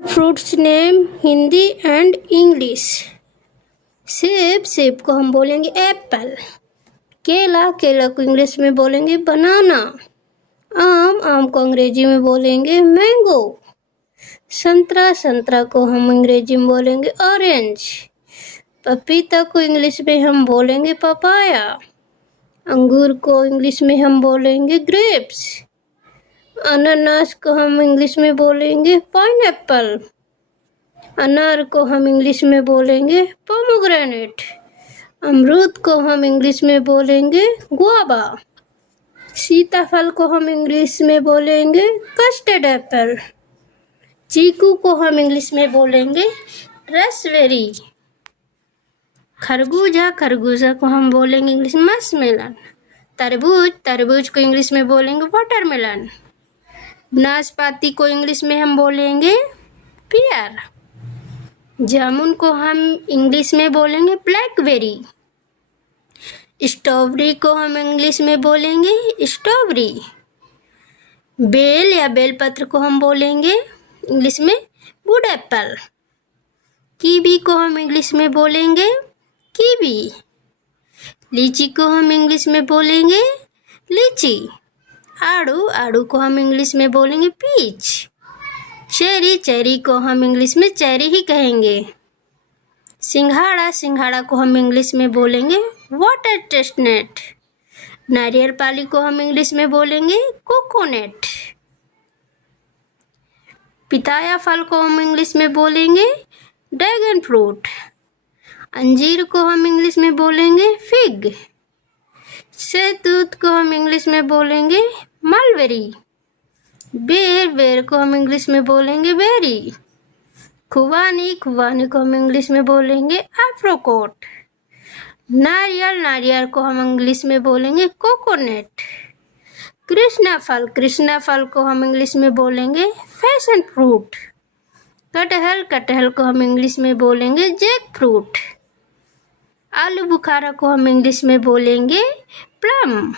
Fruits name Hindi and English. सेब को हम बोलेंगे एप्पल। केला को इंग्लिश में बोलेंगे बनाना। आम को अंग्रेजी में बोलेंगे मैंगो। संतरा को हम अंग्रेजी में बोलेंगे ऑरेंज। पपीता को इंग्लिश में हम बोलेंगे पपाया। अंगूर को इंग्लिश में हम बोलेंगे ग्रेप्स। अनानास को हम इंग्लिश में बोलेंगे पाइनएप्पल। अनार को हम इंग्लिश में बोलेंगे पोमोग्रेनेट। अमरूद को हम इंग्लिश में बोलेंगे गुआवा। सीताफल को हम इंग्लिश में बोलेंगे कस्टर्ड एप्पल। चीकू को हम इंग्लिश में बोलेंगे रास्पबेरी। खरबूजा को हम बोलेंगे इंग्लिश में मस्कमेलन। तरबूज को इंग्लिश में बोलेंगे वाटरमेलन। नाशपाती को इंग्लिश में हम बोलेंगे पियर। जामुन को हम इंग्लिश में बोलेंगे ब्लैकबेरी। स्ट्रॉबेरी को हम इंग्लिश में बोलेंगे स्ट्रॉबेरी। बेल या बेलपत्र को हम बोलेंगे इंग्लिश में वुड एप्पल। कीवी को हम इंग्लिश में बोलेंगे कीवी। लीची को हम इंग्लिश में बोलेंगे लीची। आड़ू को हम इंग्लिश में बोलेंगे पीच। चेरी को हम इंग्लिश में चेरी ही कहेंगे। सिंघाड़ा को हम इंग्लिश में बोलेंगे वाटर चेस्टनट। नारियल पाली को हम इंग्लिश में बोलेंगे कोकोनट। पिताया फल को हम इंग्लिश में बोलेंगे ड्रैगन फ्रूट। अंजीर को हम इंग्लिश में बोलेंगे फिग। शहतूत को हम इंग्लिश में बोलेंगे मलबेरी। बेर को हम इंग्लिश में बोलेंगे बेरी। खुबानी को हम इंग्लिश में बोलेंगे एप्रिकॉट। नारियल को हम इंग्लिश में बोलेंगे कोकोनट। कृष्णा फल को हम इंग्लिश में बोलेंगे पैशन फ्रूट। कटहल को हम इंग्लिश में बोलेंगे जैक फ्रूट। आलू बुखारा को हम इंग्लिश में बोलेंगे प्लम।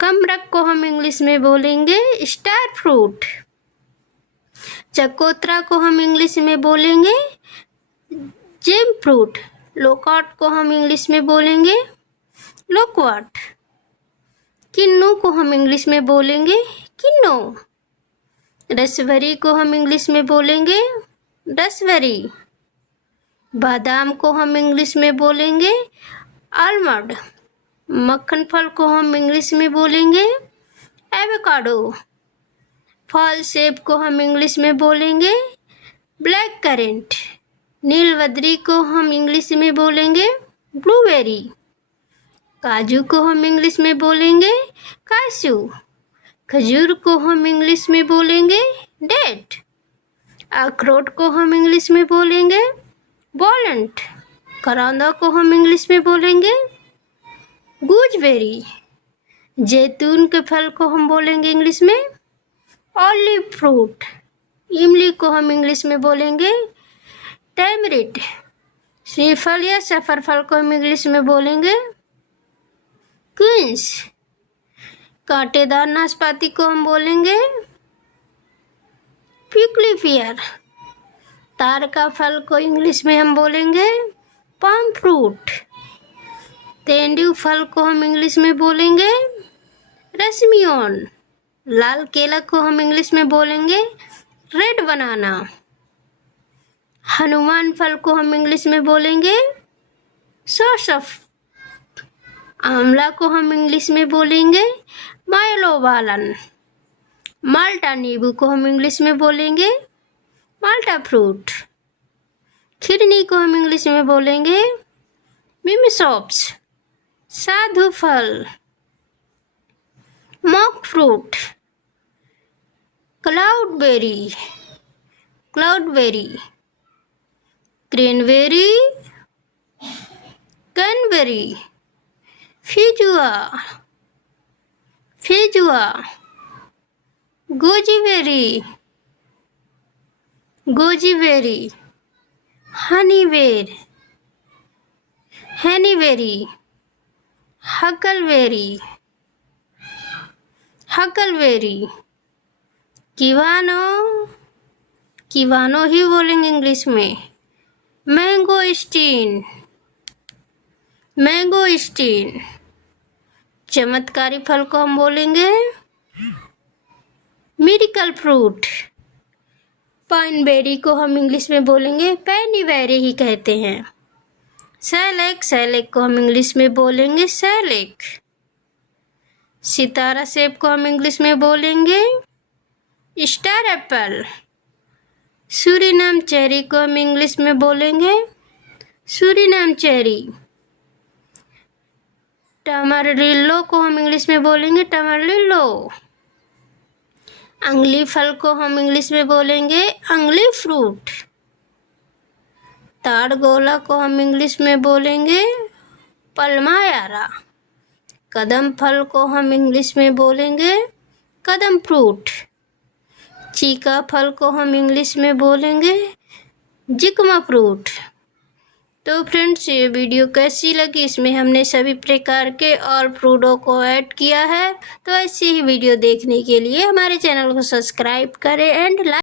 कमरक को हम इंग्लिश में बोलेंगे स्टार फ्रूट। चकोतरा को हम इंग्लिश में बोलेंगे जेम फ्रूट। लोकॉट को हम इंग्लिश में बोलेंगे लोकवट। किन्नू को हम इंग्लिश में बोलेंगे किन्नो। रसभरी को हम इंग्लिश में बोलेंगे रसभरी। बादाम को हम इंग्लिश में बोलेंगे आलमंड। मक्खन फल को हम इंग्लिश में बोलेंगे एवोकाडो। फल सेब को हम इंग्लिश में बोलेंगे ब्लैक करेंट। नीलबद्री को हम इंग्लिश में बोलेंगे ब्लूबेरी। काजू को हम इंग्लिश में बोलेंगे काजू। खजूर को हम इंग्लिश में बोलेंगे डेट। अखरोट को हम इंग्लिश में बोलेंगे वॉलनट। करौंदा को हम इंग्लिश में बोलेंगे गूजबेरी। जैतून के फल को हम बोलेंगे इंग्लिश में ऑलिव फ्रूट। इमली को हम इंग्लिश में बोलेंगे टैमरिंड। श्रीफल या सफर फल को हम इंग्लिश में बोलेंगे क्विंस। कांटेदार नाशपाती को हम बोलेंगे प्रिकली फियर। तार का फल को इंग्लिश में हम बोलेंगे पाम फ्रूट। तेंदुआ फल को हम इंग्लिश में बोलेंगे रसमियोन। लाल केला को हम इंग्लिश में बोलेंगे रेड बनाना। हनुमान फल को हम इंग्लिश में बोलेंगे सोसफ। आंवला को हम इंग्लिश में बोलेंगे माइलोबालन। माल्टा नींबू को हम इंग्लिश में बोलेंगे माल्टा फ्रूट। खिरनी को हम इंग्लिश में बोलेंगे मिमिसॉप्स। साधु फल monk fruit. Cloudberry cranberry caneberry. Feijoa goji berry honeyberry huckleberry kiwano kiwano ही बोलेंगे इंग्लिश में। Mangosteen, mangosteen. चमत्कारी फल को हम बोलेंगे मिरेकल फ्रूट। पाइनबेरी को हम इंग्लिश में बोलेंगे पैनीबेरी ही कहते हैं। सैलेक, सैलेक को हम इंग्लिश में बोलेंगे सैलेक। सितारा सेब को हम इंग्लिश में बोलेंगे स्टार एप्पल। सूरीनाम चेरी को हम इंग्लिश में बोलेंगे सूरीनाम चेरी। टमारिल्लो को हम इंग्लिश में बोलेंगे टमारिल्लो। अंगली फल को हम इंग्लिश में बोलेंगे अंगली फ्रूट। ताड़गोला को हम इंग्लिश में बोलेंगे पल्मायारा। कदम फल को हम इंग्लिश में बोलेंगे कदम फ्रूट। चीका फल को हम इंग्लिश में बोलेंगे जिकमा फ्रूट। तो फ्रेंड्स, ये वीडियो कैसी लगी? इसमें हमने सभी प्रकार के और फ्रूटों को ऐड किया है। तो ऐसी ही वीडियो देखने के लिए हमारे चैनल को सब्सक्राइब करें एंड लाइक